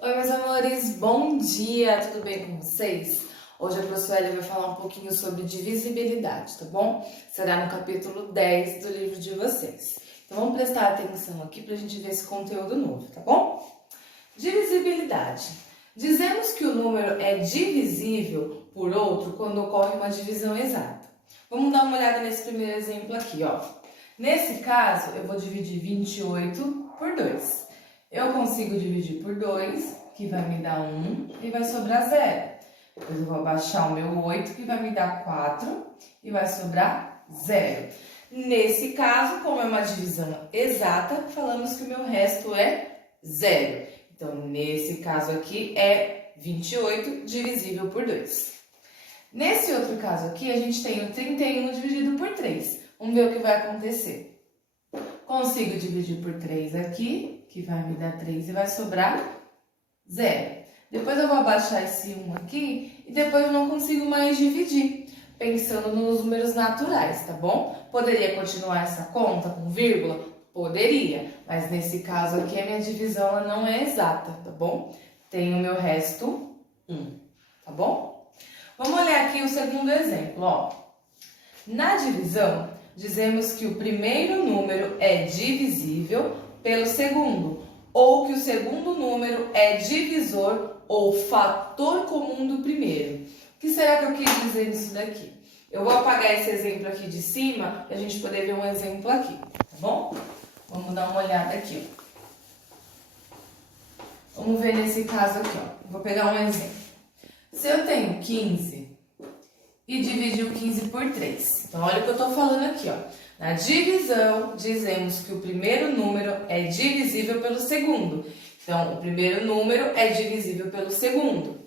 Oi, meus amores, bom dia! Tudo bem com vocês? Hoje a professora vai falar um pouquinho sobre divisibilidade, tá bom? Será no capítulo 10 do livro de vocês. Então vamos prestar atenção aqui pra gente ver esse conteúdo novo, tá bom? Divisibilidade. Dizemos que o número é divisível por outro quando ocorre uma divisão exata. Vamos dar uma olhada nesse primeiro exemplo aqui, ó. Nesse caso, eu vou dividir 28 por 2. Eu consigo dividir por 2, que vai me dar 1 e vai sobrar 0. Depois eu vou abaixar o meu 8, que vai me dar 4 e vai sobrar 0. Nesse caso, como é uma divisão exata, falamos que o meu resto é 0. Então, nesse caso aqui, é 28 divisível por 2. Nesse outro caso aqui, a gente tem o 31 dividido por 3. Vamos ver o que vai acontecer. Consigo dividir por 3 aqui, que vai me dar 3 e vai sobrar 0. Depois eu vou abaixar esse 1 aqui e depois eu não consigo mais dividir, pensando nos números naturais, tá bom? Poderia continuar essa conta com vírgula? Poderia, mas nesse caso aqui a minha divisão ela não é exata, tá bom? Tenho o meu resto 1, tá bom? Vamos olhar aqui o segundo exemplo, ó. Na divisão, dizemos que o primeiro número é divisível pelo segundo, ou que o segundo número é divisor ou fator comum do primeiro. O que será que eu quis dizer nisso daqui? Eu vou apagar esse exemplo aqui de cima para a gente poder ver um exemplo aqui, tá bom? Vamos dar uma olhada aqui, ó. Vamos ver nesse caso aqui, ó. Vou pegar um exemplo. Se eu tenho 15 e dividir o 15 por 3. Então, olha o que eu estou falando aqui, ó. Na divisão, dizemos que o primeiro número é divisível pelo segundo. Então, o primeiro número é divisível pelo segundo.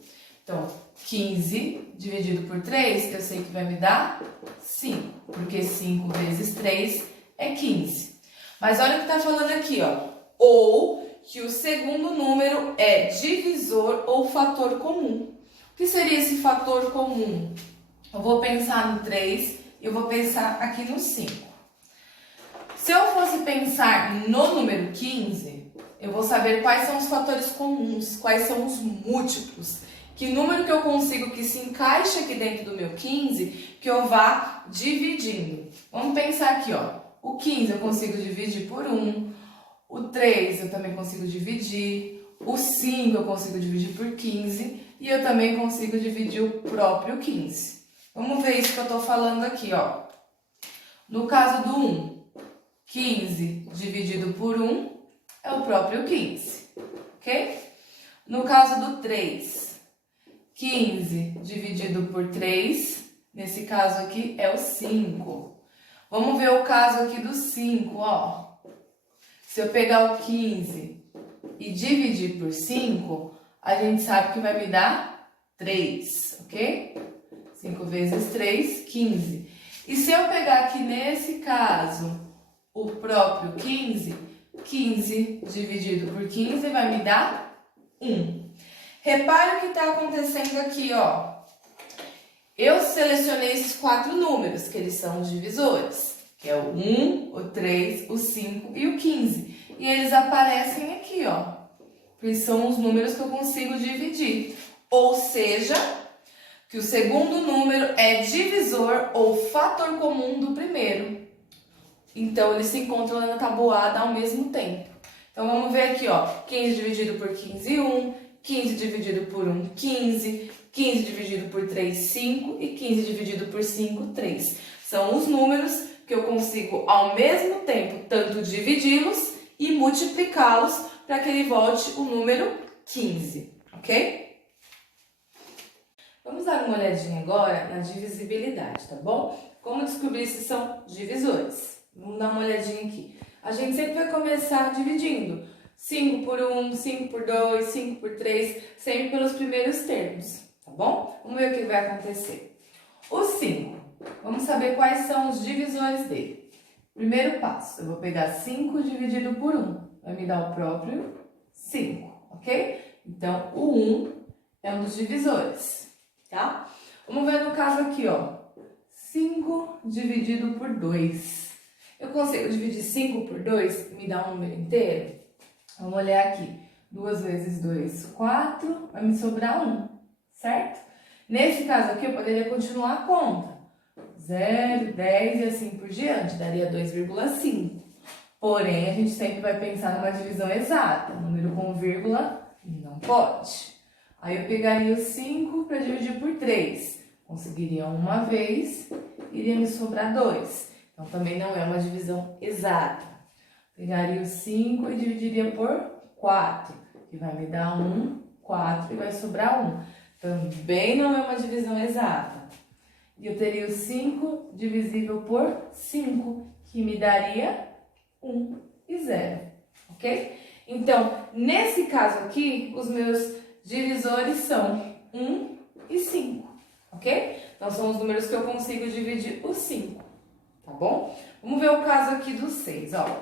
Então, 15 dividido por 3, eu sei que vai me dar 5, porque 5 vezes 3 é 15. Mas olha o que está falando aqui, ó. Ou que o segundo número é divisor ou fator comum. O que seria esse fator comum? Eu vou pensar no 3 e eu vou pensar aqui no 5. Se eu fosse pensar no número 15, eu vou saber quais são os fatores comuns, quais são os múltiplos. Que número que eu consigo que se encaixe aqui dentro do meu 15, que eu vá dividindo. Vamos pensar aqui, ó. O 15 eu consigo dividir por 1. O 3 eu também consigo dividir. O 5 eu consigo dividir por 15. E eu também consigo dividir o próprio 15. Vamos ver isso que eu tô falando aqui, ó. No caso do 1, 15 dividido por 1 é o próprio 15, ok? No caso do 3, 15 dividido por 3, nesse caso aqui é o 5. Vamos ver o caso aqui do 5, ó. Se eu pegar o 15 e dividir por 5, a gente sabe que vai me dar 3, ok? 5 vezes 3, 15. E se eu pegar aqui nesse caso o próprio 15, 15 dividido por 15 vai me dar 1. Repare o que está acontecendo aqui, ó. Eu selecionei esses 4 números, que eles são divisores, que é o 1, o 3, o 5 e o 15. E eles aparecem aqui, ó, porque são os números que eu consigo dividir. Ou seja, que o segundo número é divisor ou fator comum do primeiro. Então, eles se encontram na tabuada ao mesmo tempo. Então, vamos ver aqui, ó. 15 dividido por 15, 1. 15 dividido por 1, 15. 15 dividido por 3, 5. E 15 dividido por 5, 3. São os números que eu consigo, ao mesmo tempo, tanto dividi-los e multiplicá-los para que ele volte o número 15, ok? Vamos dar uma olhadinha agora na divisibilidade, tá bom? Como descobrir se são divisores? Vamos dar uma olhadinha aqui. A gente sempre vai começar dividindo. 5 por 1, 5 por 2, 5 por 3, sempre pelos primeiros termos, tá bom? Vamos ver o que vai acontecer. O 5, vamos saber quais são os divisores dele. Primeiro passo, eu vou pegar 5 dividido por 1, vai me dar o próprio 5, ok? Então, o 1 é um dos divisores. Tá? Vamos ver no caso aqui, ó. 5 dividido por 2. Eu consigo dividir 5 por 2 e me dar um número inteiro? Vamos olhar aqui. 2 vezes 2, 4, vai me sobrar 1, certo? Nesse caso aqui, eu poderia continuar a conta. 0, 10 e assim por diante, daria 2,5. Porém, a gente sempre vai pensar numa divisão exata. Número com vírgula não pode. Aí eu pegaria o 5 para dividir por 3. Conseguiria uma vez, iria me sobrar 2. Então, também não é uma divisão exata. Pegaria o 5 e dividiria por 4, que vai me dar 1, 4 e vai sobrar 1. Também não é uma divisão exata. E eu teria o 5 divisível por 5, que me daria 1 e 0, ok? Então, nesse caso aqui, os meus divisores são 1 e 5, ok? Então, são os números que eu consigo dividir o 5, tá bom? Vamos ver o caso aqui do 6, ó.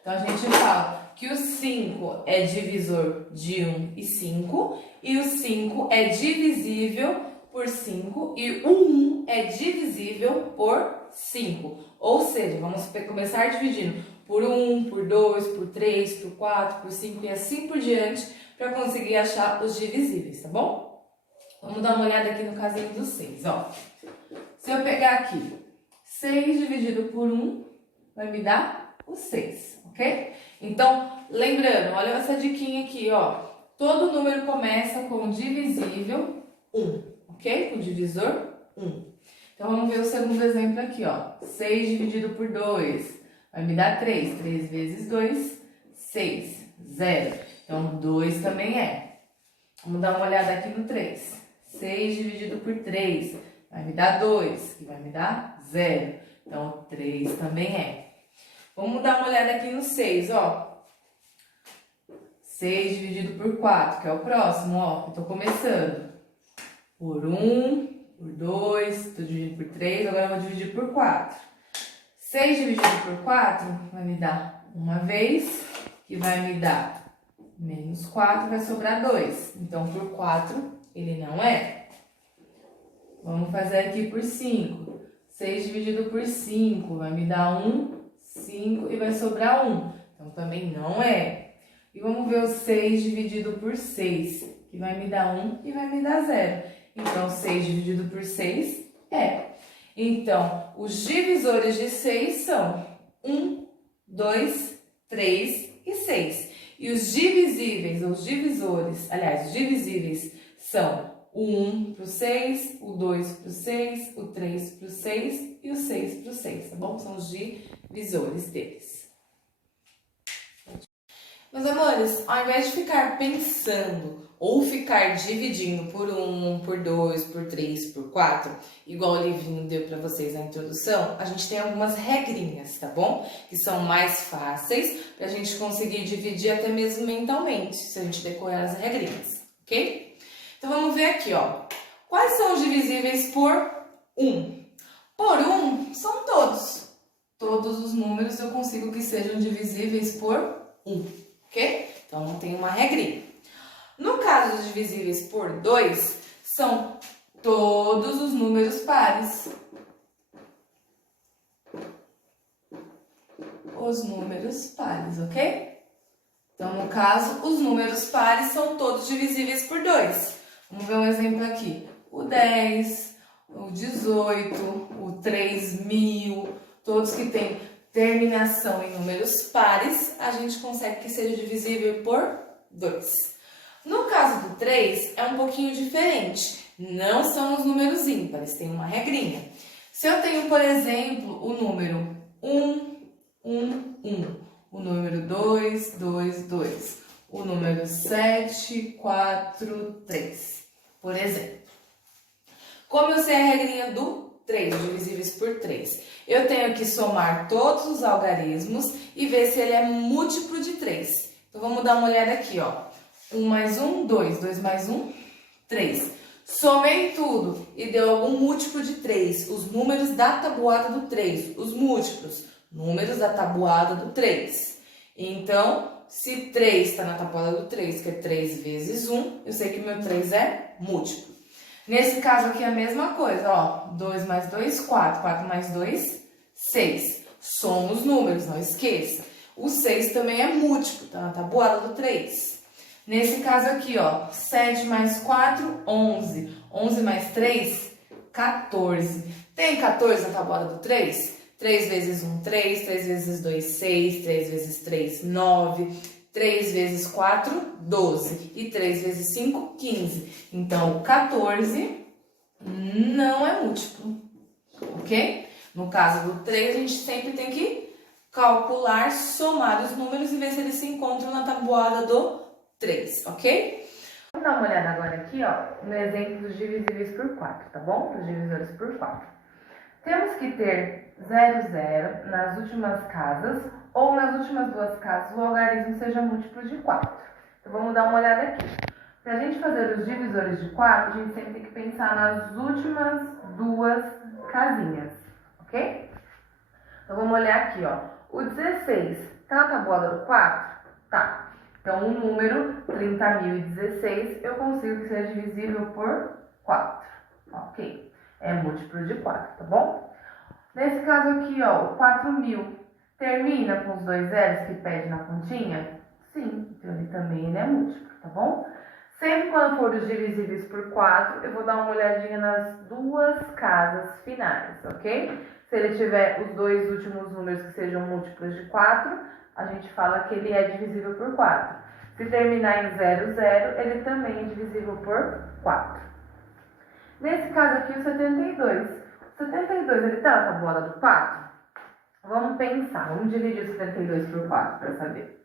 Então, a gente fala que o 5 é divisor de 1 e 5, e o 5 é divisível por 5, e o 1 é divisível por 5. Ou seja, vamos começar dividindo por 1, por 2, por 3, por 4, por 5 e assim por diante, para conseguir achar os divisíveis, tá bom? Vamos dar uma olhada aqui no casinho do 6, ó. Se eu pegar aqui 6 dividido por 1, vai me dar o 6, ok? Então, lembrando, olha essa diquinha aqui, ó. Todo número começa com divisível 1, ok? Com divisor 1. Então, vamos ver o segundo exemplo aqui, ó. 6 dividido por 2 vai me dar 3. 3 vezes 2, 6. 0. Então, 2 também é. Vamos dar uma olhada aqui no 3. 6 dividido por 3 vai me dar 2, que vai me dar 0. Então, 3 também é. Vamos dar uma olhada aqui no 6, ó. 6 dividido por 4, que é o próximo, ó. Eu tô começando por 1, por 2, tô dividindo por 3, agora eu vou dividir por 4. 6 dividido por 4 vai me dar uma vez, que vai me dar menos 4, vai sobrar 2. Então, por 4, ele não é. Vamos fazer aqui por 5. 6 dividido por 5 vai me dar 1, 5 e vai sobrar 1. Então, também não é. E vamos ver o 6 dividido por 6, que vai me dar 1 e vai me dar 0. Então, 6 dividido por 6 é. Então, os divisores de 6 são 1, 2, 3 e 6. E os divisíveis, os divisores, aliás, os divisíveis são o 1 para o 6, o 2 para o 6, o 3 para o 6 e o 6 para o 6, tá bom? São os divisores deles. Meus amores, ao invés de ficar pensando ou ficar dividindo por 1, por 2, por 3, por 4, igual o livrinho deu para vocês na introdução, a gente tem algumas regrinhas, tá bom? Que são mais fáceis para a gente conseguir dividir até mesmo mentalmente, se a gente decorar as regrinhas, ok? Então vamos ver aqui, ó. Quais são os divisíveis por 1? Por 1 são todos. Todos os números eu consigo que sejam divisíveis por 1, ok? Então não tem uma regrinha. No caso dos divisíveis por 2, são todos os números pares. Os números pares, ok? Então, no caso, os números pares são todos divisíveis por 2. Vamos ver um exemplo aqui. O 10, o 18, o 3.000, todos que têm terminação em números pares, a gente consegue que seja divisível por 2. No caso do 3, é um pouquinho diferente. Não são os números ímpares, tem uma regrinha. Se eu tenho, por exemplo, o número 1, 1, 1, o número 2, 2, 2, o número 7, 4, 3, por exemplo. Como eu sei a regrinha do 3, divisíveis por 3? Eu tenho que somar todos os algarismos e ver se ele é múltiplo de 3. Então, vamos dar uma olhada aqui, ó. 1 mais 1, 2. 2 mais 1, 3. Somei tudo e deu algum múltiplo de 3. Os números da tabuada do 3. Os múltiplos. Números da tabuada do 3. Então, se 3 está na tabuada do 3, que é 3 vezes 1, eu sei que meu 3 é múltiplo. Nesse caso aqui é a mesma coisa, ó. 2 mais 2, 4. 4 mais 2, 6. Soma os números, não esqueça. O 6 também é múltiplo, tá na tabuada do 3. Nesse caso aqui, ó, 7 mais 4, 11. 11 mais 3, 14. Tem 14 na tabuada do 3? 3 vezes 1, 3. 3 vezes 2, 6. 3 vezes 3, 9. 3 vezes 4, 12. E 3 vezes 5, 15. Então, 14 não é múltiplo, ok? No caso do 3, a gente sempre tem que calcular, somar os números e ver se eles se encontram na tabuada do 3, ok? Vamos dar uma olhada agora aqui, ó, no exemplo dos divisíveis por 4, tá bom? Dos divisores por 4. Temos que ter 0, 0 nas últimas casas ou nas últimas duas casas o algarismo seja múltiplo de 4. Então, vamos dar uma olhada aqui. Para a gente fazer os divisores de 4, a gente sempre tem que pensar nas últimas duas casinhas, ok? Então, vamos olhar aqui, ó. O 16 tá na tabuada do 4? Tá. Então, o número 30.016 eu consigo que seja divisível por 4, ok? É múltiplo de 4, tá bom? Nesse caso aqui, ó, o 4.000 termina com os dois zeros que pede na pontinha? Sim, então ele também é múltiplo, tá bom? Sempre quando for os divisíveis por 4, eu vou dar uma olhadinha nas duas casas finais, ok? Se ele tiver os dois últimos números que sejam múltiplos de 4, a gente fala que ele é divisível por 4. Se terminar em 0, 0, ele também é divisível por 4. Nesse caso aqui, o 72. O 72, ele está na tabuada do 4? Vamos pensar, vamos dividir o 72 por 4 para saber.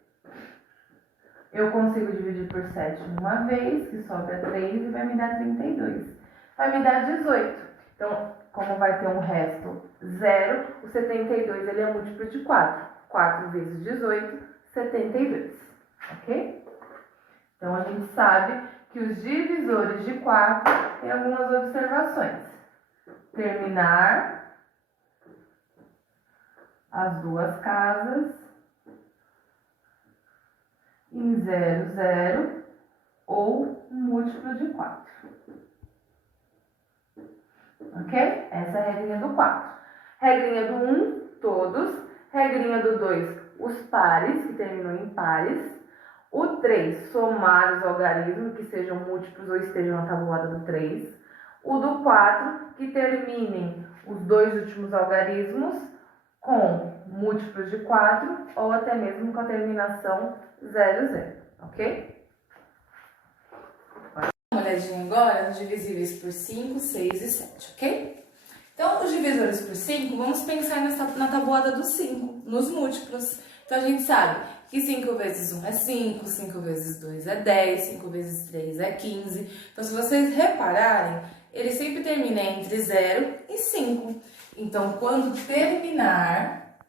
Eu consigo dividir por 7 uma vez, que sobra 3 e vai me dar 32. Vai me dar 18. Então, como vai ter um resto 0, o 72 ele é múltiplo de 4. 4 vezes 18, 72. Ok? Então, a gente sabe que os divisores de 4 têm algumas observações. Terminar as duas casas em 0, 0 ou múltiplo de 4. Ok? Essa é a regrinha do 4. Regrinha do 1, todos. Regrinha do 2, os pares, que terminam em pares. O 3, somar os algarismos que sejam múltiplos ou estejam na tabuada do 3. O do 4, que terminem os dois últimos algarismos com múltiplos de 4 ou até mesmo com a terminação 0, 0, ok? Dá uma olhadinha agora nos divisíveis por 5, 6 e 7, ok? Então, os divisores por 5, vamos pensar na tabuada do 5, nos múltiplos. Então, a gente sabe que 5 vezes 1 é 5, 5 vezes 2 é 10, 5 vezes 3 é 15. Então, se vocês repararem, ele sempre termina entre 0 e 5. Então, quando terminar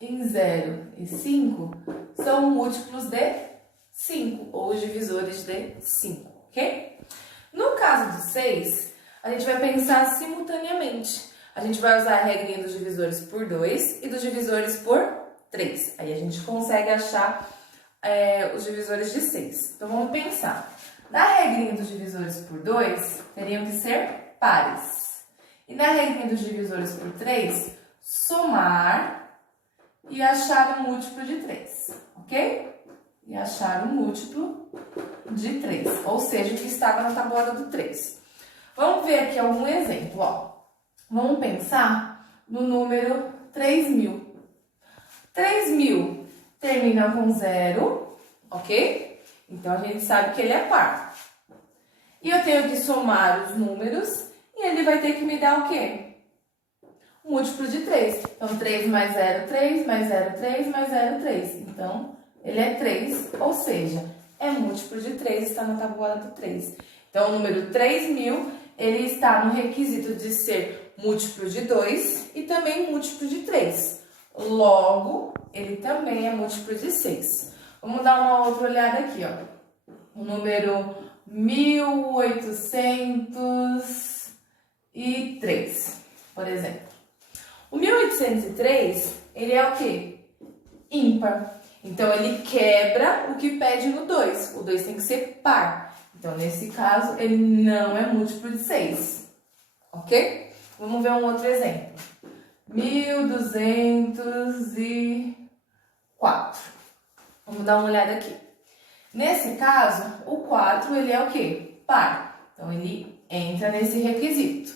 em 0 e 5, são múltiplos de 5, ou os divisores de 5, ok? No caso do 6, a gente vai pensar simultaneamente. A gente vai usar a regrinha dos divisores por 2 e dos divisores por 3. Aí a gente consegue achar os divisores de 6. Então, vamos pensar. Na regrinha dos divisores por 2, teriam que ser pares. E na regrinha dos divisores por 3, somar e achar o múltiplo de 3, ok? E achar o múltiplo de 3, ou seja, o que estava na tabuada do 3. Vamos ver aqui algum exemplo, ó. Vamos pensar no número 3.000. 3.000 termina com 0, ok? Então, a gente sabe que ele é par. E eu tenho que somar os números e ele vai ter que me dar o quê? Um múltiplo de 3. Então, 3 mais 0, 3, mais 0, 3, mais 0, 3. Então, ele é 3, ou seja, é múltiplo de 3, está na tabuada do 3. Então, o número 3.000, ele está no requisito de ser múltiplo de 2 e também múltiplo de 3. Logo, ele também é múltiplo de 6. Vamos dar uma outra olhada aqui, ó. O número 1803, por exemplo. O 1803, ele é o quê? Ímpar. Então, ele quebra o que pede no 2. O 2 tem que ser par. Então, nesse caso, ele não é múltiplo de 6. Ok? Vamos ver um outro exemplo. 1.204. Vamos dar uma olhada aqui. Nesse caso, o 4, ele é o quê? Par. Então, ele entra nesse requisito.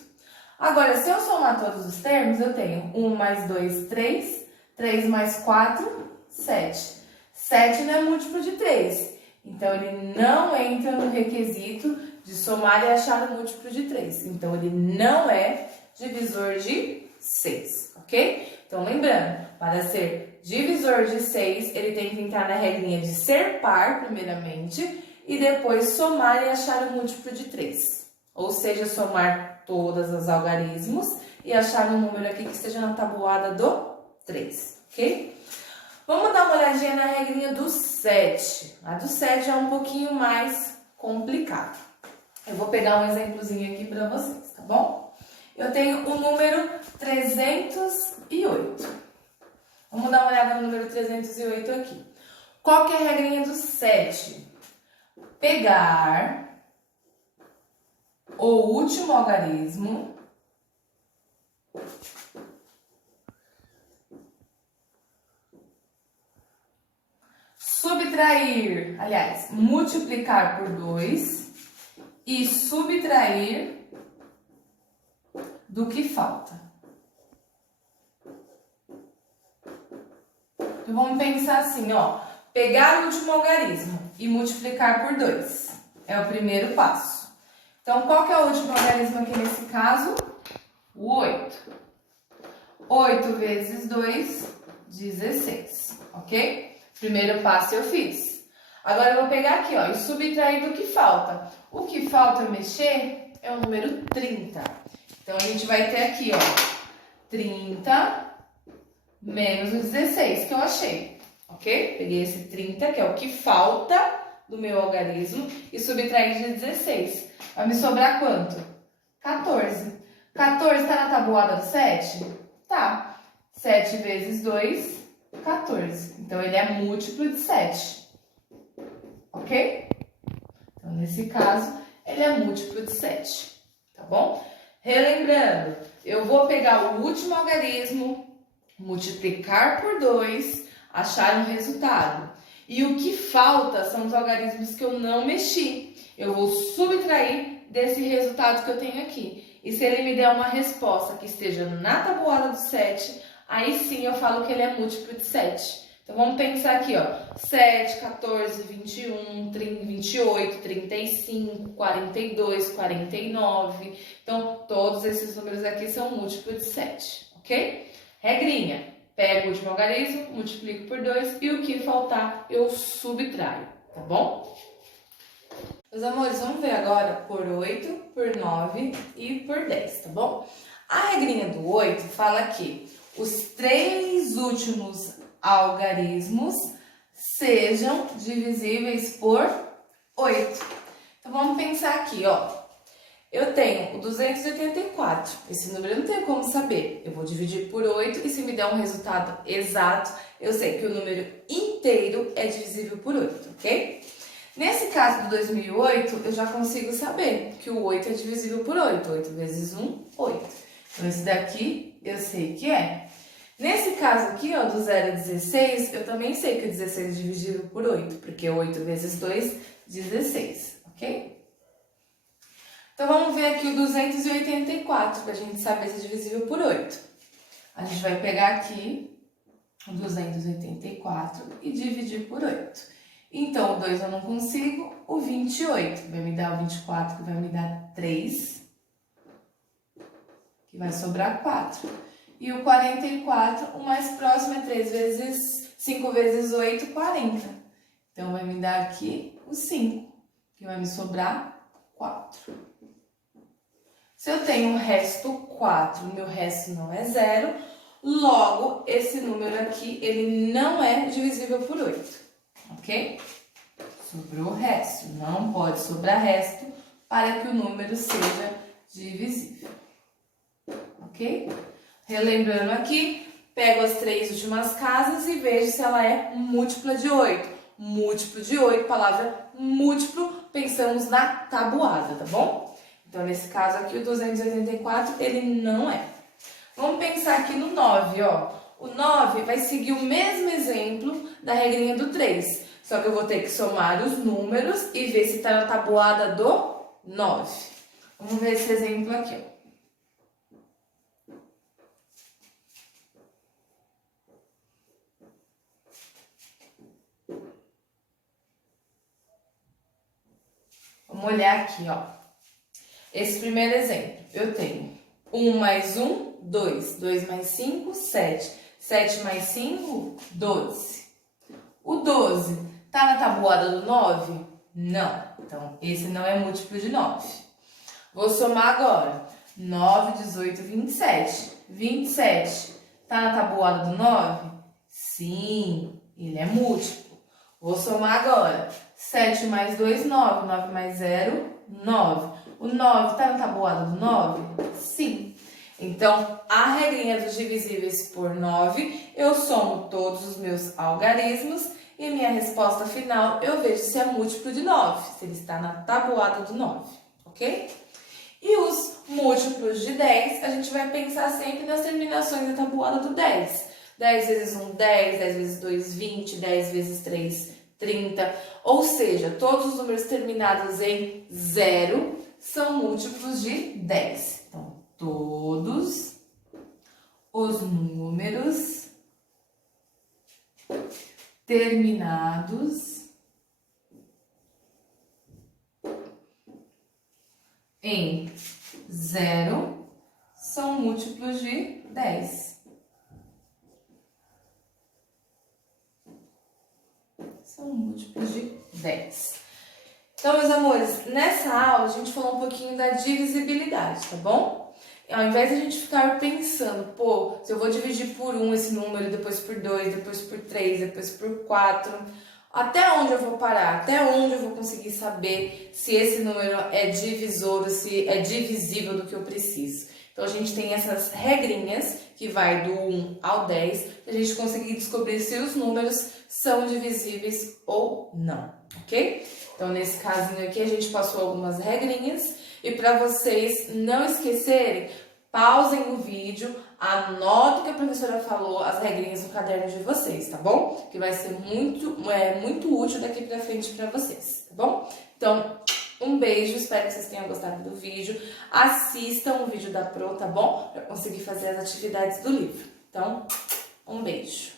Agora, se eu somar todos os termos, eu tenho 1 mais 2, 3. 3 mais 4, 7. 7 não é múltiplo de 3. Então, ele não entra no requisito de somar e achar o múltiplo de 3. Então, ele não é divisor de 6, ok? Então, lembrando, para ser divisor de 6, ele tem que entrar na regrinha de ser par, primeiramente, e depois somar e achar o múltiplo de 3. Ou seja, somar todas as algarismos e achar um número aqui que esteja na tabuada do 3, ok? Vamos dar uma olhadinha na regrinha do 7. A do 7 é um pouquinho mais complicado. Eu vou pegar um exemplozinho aqui para vocês, tá bom? Eu tenho o número 308. Vamos dar uma olhada no número 308 aqui. Qual que é a regrinha do 7? Pegar o último algarismo subtrair, aliás, multiplicar por 2 e subtrair do que falta. Então, vamos pensar assim, ó. Pegar o último algarismo e multiplicar por 2 é o primeiro passo. Então, qual que é o último algarismo aqui nesse caso? O 8. 8 vezes 2, 16, ok? Primeiro passo eu fiz. Agora eu vou pegar aqui, ó, e subtrair do que falta. O que falta eu mexer é o número 30. Então, a gente vai ter aqui, ó, 30 menos o 16 que eu achei, ok? Peguei esse 30, que é o que falta do meu algarismo, e subtrair de 16. Vai me sobrar quanto? 14. 14 tá na tabuada do 7? Tá. 7 vezes 2, 14. Então, ele é múltiplo de 7. Ok? Então, nesse caso, ele é múltiplo de 7. Tá bom? Relembrando, eu vou pegar o último algarismo, multiplicar por 2, achar um resultado. E o que falta são os algarismos que eu não mexi. Eu vou subtrair desse resultado que eu tenho aqui. E se ele me der uma resposta que esteja na tabuada do 7, aí sim eu falo que ele é múltiplo de 7. Então, vamos pensar aqui, ó. 7, 14, 21, 30, 28, 35, 42, 49. Então, todos esses números aqui são múltiplos de 7, ok? Regrinha. Pego o último algarismo, multiplico por 2 e o que faltar eu subtraio, tá bom? Meus amores, vamos ver agora por 8, por 9 e por 10, tá bom? A regrinha do 8 fala que os 3 últimos algarismos sejam divisíveis por 8. Então, vamos pensar aqui, ó. Eu tenho o 284. Esse número eu não tenho como saber. Eu vou dividir por 8 e se me der um resultado exato, eu sei que o número inteiro é divisível por 8, ok? Nesse caso do 2008, eu já consigo saber que o 8 é divisível por 8. 8 vezes 1, 8. Então, esse daqui eu sei que é. Nesse caso aqui, ó, do 0 a 16, eu também sei que o 16 é divisível por 8, porque 8 vezes 2, 16, ok? Então, vamos ver aqui o 284, para a gente saber se é divisível por 8. A gente vai pegar aqui o 284 e dividir por 8. Então, o 2 eu não consigo, o 28 vai me dar o 24, que vai me dar 3, que vai sobrar 4. E o 44, o mais próximo é 3 vezes 5 vezes 8, 40. Então, vai me dar aqui o 5, que vai me sobrar 4. Se eu tenho um resto 4, o meu resto não é 0, logo, esse número aqui, ele não é divisível por 8, ok? Sobrou o resto, não pode sobrar resto para que o número seja divisível, ok? Relembrando aqui, pego as 3 últimas casas e vejo se ela é múltipla de 8. Múltiplo de 8, palavra múltiplo, pensamos na tabuada, tá bom? Então, nesse caso aqui, o 284, ele não é. Vamos pensar aqui no 9, ó. O 9 vai seguir o mesmo exemplo da regrinha do 3. Só que eu vou ter que somar os números e ver se está na tabuada do 9. Vamos ver esse exemplo aqui, ó. Vamos olhar aqui, ó. Esse primeiro exemplo, eu tenho 1 mais 1, 2. 2 mais 5, 7. 7 mais 5, 12. O 12 tá na tabuada do 9? Não. Então, esse não é múltiplo de 9. Vou somar agora. 9, 18, 27. 27 tá na tabuada do 9? Sim, ele é múltiplo. Vou somar agora. 7 mais 2, 9. 9 mais 0, 9. O 9 está na tabuada do 9? Sim. Então, a regrinha dos divisíveis por 9, eu somo todos os meus algarismos e minha resposta final eu vejo se é múltiplo de 9, se ele está na tabuada do 9, ok? E os múltiplos de 10, a gente vai pensar sempre nas terminações da tabuada do 10. 10 vezes 1, 10, 10 vezes 2, 20, 10 vezes 3, 30. Ou seja, todos os números terminados em 0 são múltiplos de 10. Então, todos os números terminados em 0 são múltiplos de 10. São múltiplos de 10. Então, meus amores, nessa aula a gente falou um pouquinho da divisibilidade, tá bom? Ao invés de a gente ficar pensando, pô, se eu vou dividir por 1 esse número, depois por 2, depois por 3, depois por 4, até onde eu vou parar? Até onde eu vou conseguir saber se esse número é divisor, se é divisível do que eu preciso? Então, a gente tem essas regrinhas que vai do 1 ao 10, para a gente conseguir descobrir se os números são divisíveis ou não, ok? Então, nesse casinho aqui, a gente passou algumas regrinhas. E para vocês não esquecerem, pausem o vídeo, anotem o que a professora falou, as regrinhas no caderno de vocês, tá bom? Que vai ser muito útil daqui pra frente para vocês, tá bom? Então, um beijo, espero que vocês tenham gostado do vídeo. Assistam o vídeo da Pro, tá bom? Para conseguir fazer as atividades do livro. Então, um beijo.